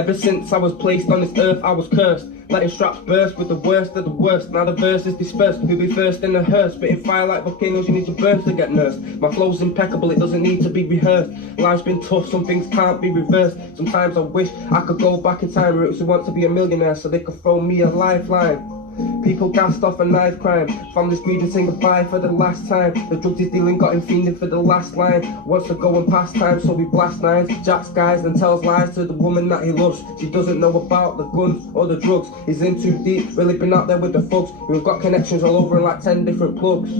Ever since I was placed on this earth, I was cursed. Letting straps burst with the worst of the worst. Now the verse is dispersed. Who'll be first in the hearse? Spitting fire like volcanoes, you need to burn to get nursed. My flow's impeccable, it doesn't need to be rehearsed. Life's been tough, some things can't be reversed. Sometimes I wish I could go back in time. Roots who want to be a millionaire so they could throw me a lifeline. People gassed off a knife crime. Families grieving, saying goodbye for the last time. The drugs he's dealing got him fiending for the last line. Wants to go and pass time, so we blast nines. Jacks guys and tells lies to the woman that he loves. She doesn't know about the guns or the drugs. He's in too deep, really been out there with the thugs. We've got connections all over in like 10 different plugs.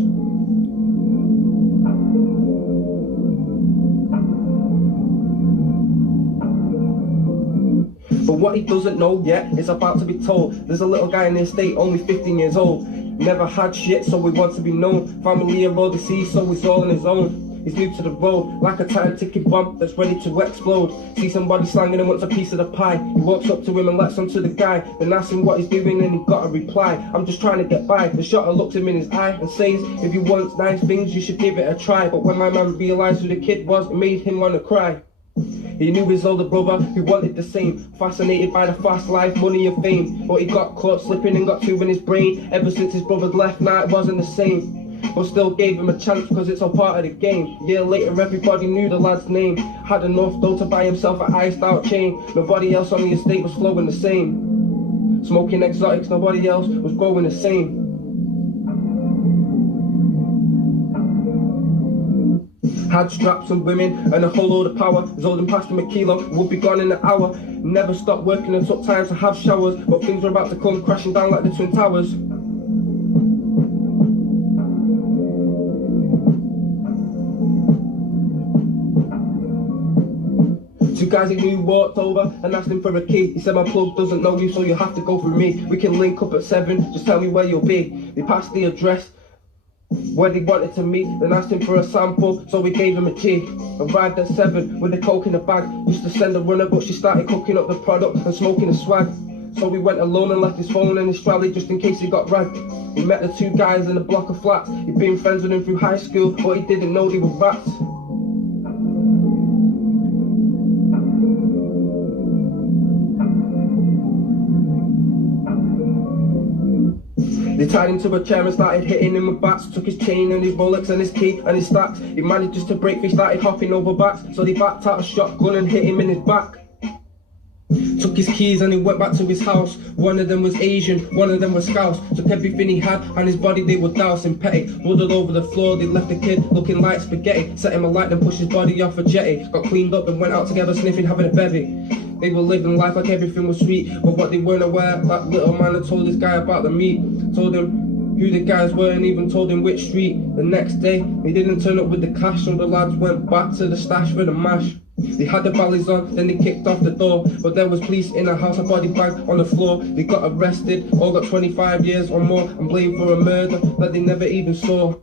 But what he doesn't know yet is about to be told. There's a little guy in the estate, only 15 years old. Never had shit, so he wants to be known. Family are all deceased, so he's all on his own. He's new to the road, like a time-ticking bomb that's ready to explode. See somebody slanging and wants a piece of the pie. He walks up to him and lets onto the guy. Then asks him what he's doing and he got a reply. I'm just trying to get by. The shotter looks him in his eye and says, if you want nice things, you should give it a try. But when my man realised who the kid was, it made him want to cry. He knew his older brother who wanted the same, fascinated by the fast life, money and fame. But he got caught slipping and got two in his brain. Ever since his brother left, now it wasn't the same. But still gave him a chance because it's all part of the game. A year later everybody knew the lad's name. Had enough though to buy himself an iced out chain. Nobody else on the estate was flowing the same. Smoking exotics, nobody else was growing the same. Had straps and women and a whole load of power. His holding past him a kilo, would be gone in an hour. Never stopped working and took time to have showers. But things were about to come crashing down like the Twin Towers. Two guys he knew walked over and asked him for a key. He said, my plug doesn't know you, so you have to go through me. We can link up at 7, just tell me where you'll be. They passed the address where they wanted to meet, then asked him for a sample, so we gave him a key. Arrived at 7 with a coke in a bag. Used to send a runner, but she started cooking up the product and smoking a swag. So we went alone and left his phone and his trolley just in case he got ragged. We met the two guys in a block of flats. He'd been friends with them through high school, but he didn't know they were rats. They tied him to a chair and started hitting him with bats. Took his chain and his Rolex and his key and his stacks. He managed just to break free, started hopping over backs. So they backed out a shotgun and hit him in his back. Took his keys and he went back to his house. One of them was Asian, one of them was Scouse. Took everything he had and his body they were dousing petty. Blood all over the floor, they left the kid looking like spaghetti. Set him alight and pushed his body off a jetty. Got cleaned up and went out together sniffing, having a bevy. They were living life like everything was sweet, but what they weren't aware, that little man had told this guy about the meat. Told him who the guys were and even told him which street. The next day, he didn't turn up with the cash, so the lads went back to the stash for the mash. They had the valleys on, then they kicked off the door. But there was police in a house, a body bag on the floor. They got arrested, all got 25 years or more, and blamed for a murder that they never even saw.